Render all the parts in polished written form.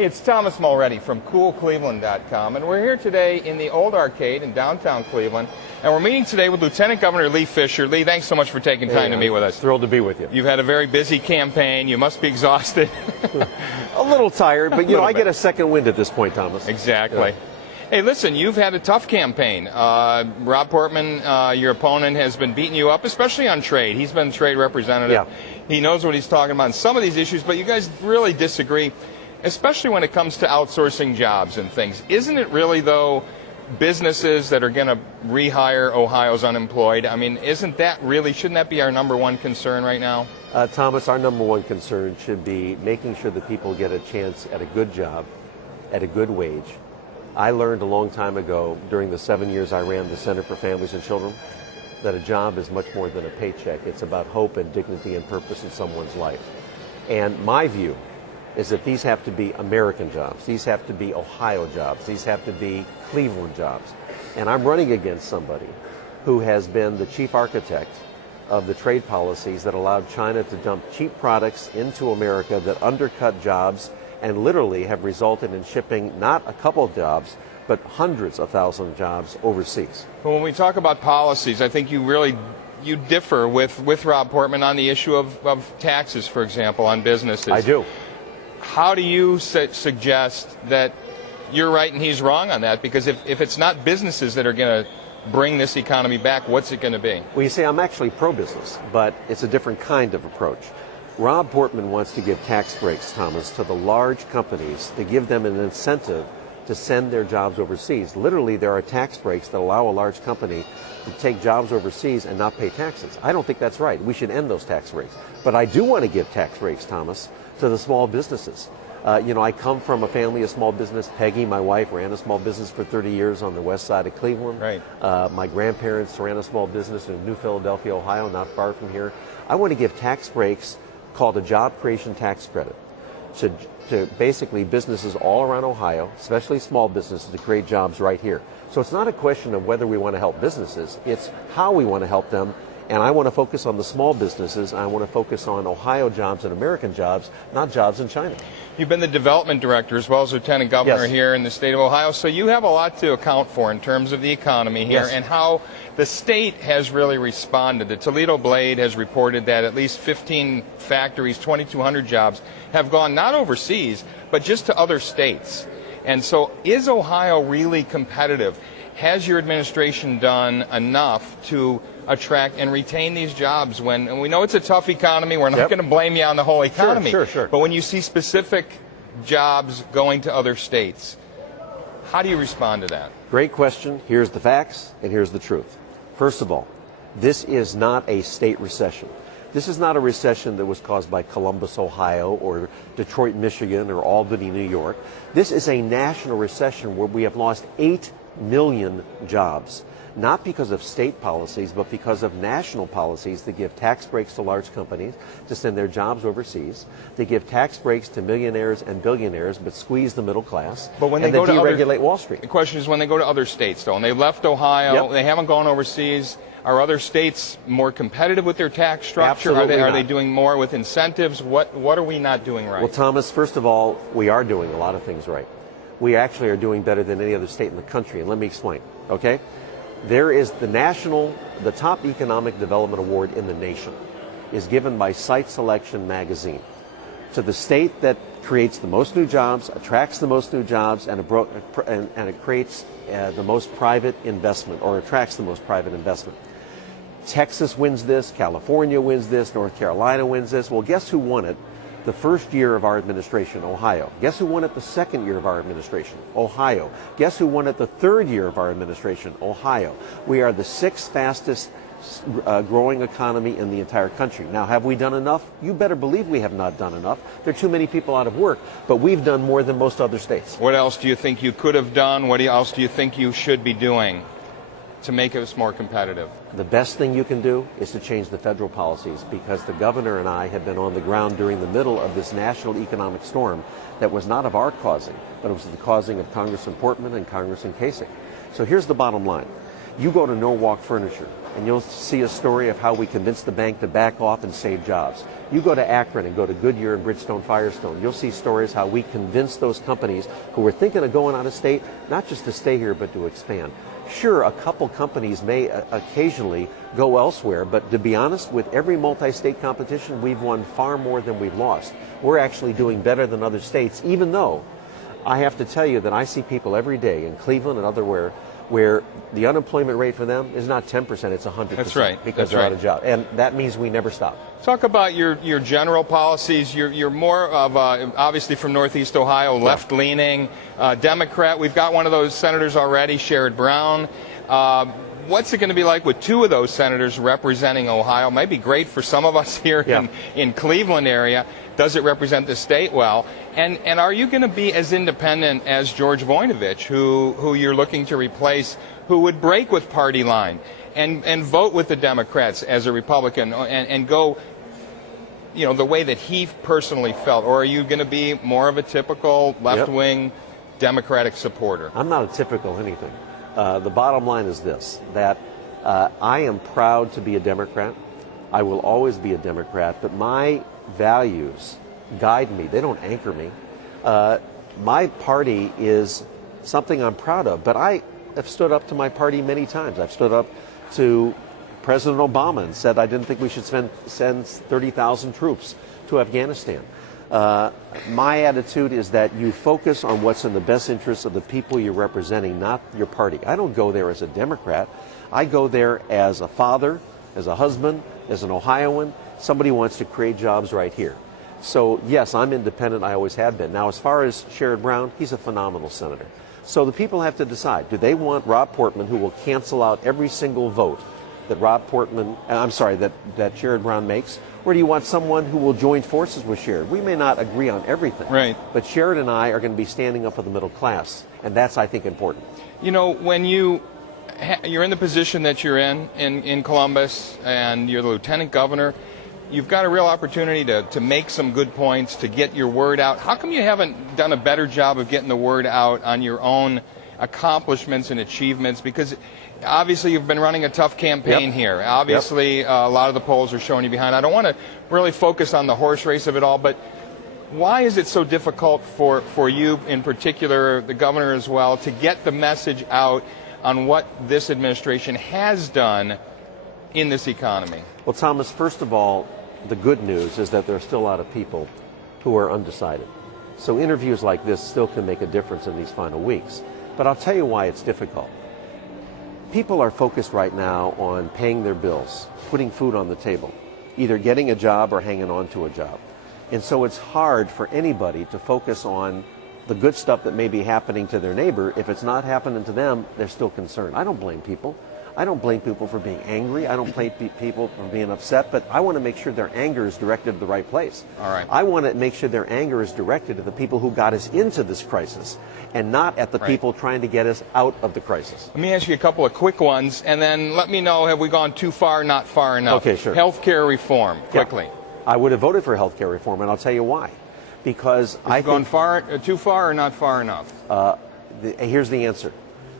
Hey, it's Thomas Mulready from CoolCleveland.com, and we're here today in the old arcade in downtown Cleveland, and we're meeting today with Lieutenant Governor Lee Fisher. Lee, thanks so much for taking time to meet with us. Thrilled to be with you. You've had a very busy campaign. You must be exhausted. A little tired, but I get a second wind at this point, Thomas. Exactly. Yeah. Hey, listen, you've had a tough campaign. Rob Portman, your opponent, has been beating you up, especially on trade. He's been trade representative. Yeah. He knows what he's talking about on some of these issues, but you guys really disagree, especially when it comes to outsourcing jobs and things. Isn't it really, though, businesses that are going to rehire Ohio's unemployed? I mean, shouldn't that be our number one concern right now? Thomas, our number one concern should be making sure that people get a chance at a good job, at a good wage. I learned a long time ago, during the 7 years I ran the Center for Families and Children, that a job is much more than a paycheck. It's about hope and dignity and purpose in someone's life. And my view is that these have to be American jobs. These have to be Ohio jobs. These have to be Cleveland jobs. And I'm running against somebody who has been the chief architect of the trade policies that allowed China to dump cheap products into America that undercut jobs and literally have resulted in shipping not a couple of jobs, but hundreds of thousands of jobs overseas. Well, when we talk about policies, I think you differ with Rob Portman on the issue of taxes, for example, on businesses. I do. How do you suggest that you're right and he's wrong on that? Because if it's not businesses that are going to bring this economy back, what's it going to be? Well, you see, I'm actually pro-business, but it's a different kind of approach. Rob Portman wants to give tax breaks, Thomas, to the large companies to give them an incentive to send their jobs overseas. Literally, there are tax breaks that allow a large company to take jobs overseas and not pay taxes. I don't think that's right. We should end those tax breaks. But I do want to give tax breaks, Thomas, to the small businesses. I come from a family of small business. Peggy, my wife, ran a small business for 30 years on the west side of Cleveland. Right. My grandparents ran a small business in New Philadelphia, Ohio, not far from here. I want to give tax breaks called a job creation tax credit to basically businesses all around Ohio, especially small businesses, to create jobs right here. So it's not a question of whether we want to help businesses, it's how we want to help them. And I want to focus on the small businesses. I want to focus on Ohio jobs and American jobs, not jobs in China. You've been the development director as well as lieutenant governor here in the state of Ohio, so you have a lot to account for in terms of the economy here and how the state has really responded. The Toledo Blade has reported that at least 15 factories, 2,200 jobs have gone not overseas, but just to other states. And so is Ohio really competitive? Has your administration done enough to attract and retain these jobs and we know it's a tough economy. We're not going to blame you on the whole economy. Sure. But when you see specific jobs going to other states, how do you respond to that? Great question. Here's the facts and here's the truth. First of all, this is not a state recession. This is not a recession that was caused by Columbus, Ohio, or Detroit, Michigan, or Albany, New York. This is a national recession where we have lost 8 million jobs. Not because of state policies, but because of national policies that give tax breaks to large companies to send their jobs overseas. They give tax breaks to millionaires and billionaires, but squeeze the middle class. But when they go to deregulate Wall Street. The question is when they go to other states, though, and they left Ohio, they haven't gone overseas. Are other states more competitive with their tax structure? Absolutely are they doing more with incentives? What are we not doing right? Well, Thomas, first of all, we are doing a lot of things right. We actually are doing better than any other state in the country, and let me explain, okay? There is the top economic development award in the nation is given by Site Selection magazine to the state that creates the most new jobs, attracts the most new jobs, and it creates the most private investment, or attracts the most private investment. Texas wins this, California wins this, North Carolina wins this. Well, guess who won it the first year of our administration? Ohio. Guess who won it the second year of our administration? Ohio. Guess who won it the third year of our administration? Ohio. We are the 6th fastest growing economy in the entire country. Now, have we done enough? You better believe we have not done enough. There are too many people out of work, but we've done more than most other states. What else do you think you could have done? What else do you think you should be doing to make us more competitive? The best thing you can do is to change the federal policies, because the governor and I have been on the ground during the middle of this national economic storm that was not of our causing, but it was the causing of Congressman Portman and Congressman Kasich. So here's the bottom line. You go to Norwalk Furniture, and you'll see a story of how we convinced the bank to back off and save jobs. You go to Akron and go to Goodyear and Bridgestone Firestone, you'll see stories how we convinced those companies who were thinking of going out of state, not just to stay here, but to expand. Sure, a couple companies may occasionally go elsewhere, but to be honest, with every multi-state competition, we've won far more than we've lost. We're actually doing better than other states, even though I have to tell you that I see people every day in Cleveland and otherwhere where the unemployment rate for them is not 10%, it's 100%. That's right. Because they're out of job. And that means we never stop. Talk about your general policies. You're more of, obviously from Northeast Ohio, left-leaning, Democrat. We've got one of those senators already, Sherrod Brown. What's it going to be like with two of those senators representing Ohio? Might be great for some of us here in Cleveland area. Does it represent the state well? And are you going to be as independent as George Voinovich, who you're looking to replace, who would break with party line and vote with the Democrats as a Republican and go, you know, the way that he personally felt? Or are you going to be more of a typical left-wing Democratic supporter? I'm not a typical anything. The bottom line is this, that I am proud to be a Democrat. I will always be a Democrat, but my values guide me. They don't anchor me. My party is something I'm proud of, but I have stood up to my party many times. I've stood up to President Obama and said I didn't think we should send 30,000 troops to Afghanistan. My attitude is that you focus on what's in the best interest of the people you're representing, not your party. I don't go there as a Democrat. I go there as a father, as a husband, as an Ohioan, somebody who wants to create jobs right here. So, yes, I'm independent. I always have been. Now, as far as Sherrod Brown, he's a phenomenal senator. So the people have to decide. Do they want Rob Portman, who will cancel out every single vote that that Sherrod Brown makes? Or do you want someone who will join forces with Sherrod? We may not agree on everything. Right. But Sherrod and I are going to be standing up for the middle class. And that's, I think, important. You know, when you're in the position that you're in Columbus, and you're the lieutenant governor, you've got a real opportunity to make some good points, to get your word out. How come you haven't done a better job of getting the word out on your own accomplishments and achievements? Because obviously you've been running a tough campaign here. Obviously a lot of the polls are showing you behind. I don't want to really focus on the horse race of it all, but why is it so difficult for you in particular, the governor as well, to get the message out on what this administration has done in this economy? Well, Thomas, first of all, the good news is that there are still a lot of people who are undecided. So interviews like this still can make a difference in these final weeks. But I'll tell you why it's difficult. People are focused right now on paying their bills, putting food on the table, either getting a job or hanging on to a job. And so it's hard for anybody to focus on the good stuff that may be happening to their neighbor. If it's not happening to them, they're still concerned. I don't blame people. I don't blame people for being angry. I don't blame people for being upset, but I want to make sure their anger is directed to the right place. All right. I want to make sure their anger is directed to the people who got us into this crisis and not at the people trying to get us out of the crisis. Let me ask you a couple of quick ones, and then let me know, have we gone too far, not far enough? Okay, sure. Healthcare reform, quickly. Yeah. I would have voted for healthcare reform, and I'll tell you why. Because I think... gone too far or not far enough? Here's the answer.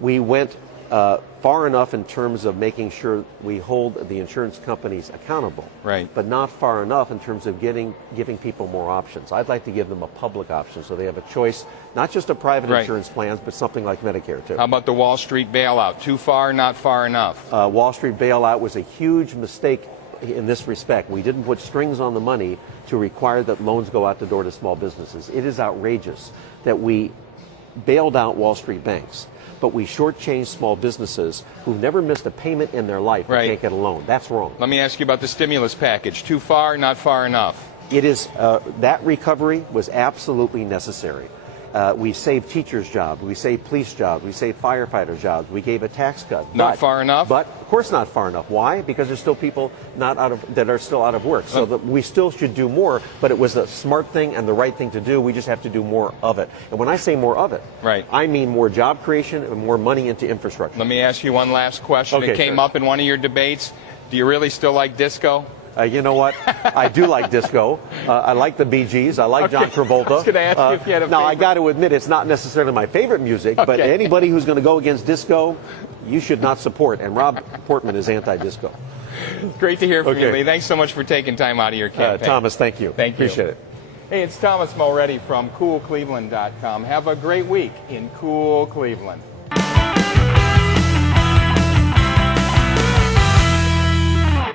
We went far enough in terms of making sure we hold the insurance companies accountable, but not far enough in terms of giving people more options. I'd like to give them a public option so they have a choice, not just of private insurance plans, but something like Medicare, too. How about the Wall Street bailout? Too far, not far enough? Wall Street bailout was a huge mistake in this respect. We didn't put strings on the money to require that loans go out the door to small businesses. It is outrageous that we bailed out Wall Street banks, but we shortchanged small businesses who've never missed a payment in their life and can't get a loan. That's wrong. Let me ask you about the stimulus package. Too far, not far enough? It is, that recovery was absolutely necessary. We saved teachers' jobs, we saved police jobs, we saved firefighter jobs, we gave a tax cut. Not far enough? But, of course not far enough. Why? Because there's still people that are still out of work. So that we still should do more, but it was a smart thing and the right thing to do. We just have to do more of it. And when I say more of it, I mean more job creation and more money into infrastructure. Let me ask you one last question. Okay, it came up in one of your debates. Do you really still like disco? You know what? I do like disco. I like the Bee Gees. I like John Travolta. I was going to ask you if you had a Now, I favorite. got to admit, it's not necessarily my favorite music, but Okay. anybody who's going to go against disco, you should not support. And Rob Portman is anti-disco. Great to hear from you, Okay. Lee. Thanks so much for taking time out of your campaign. Thomas, thank you. Thank you. Appreciate it. Hey, it's Thomas Mulready from CoolCleveland.com. Have a great week in cool Cleveland.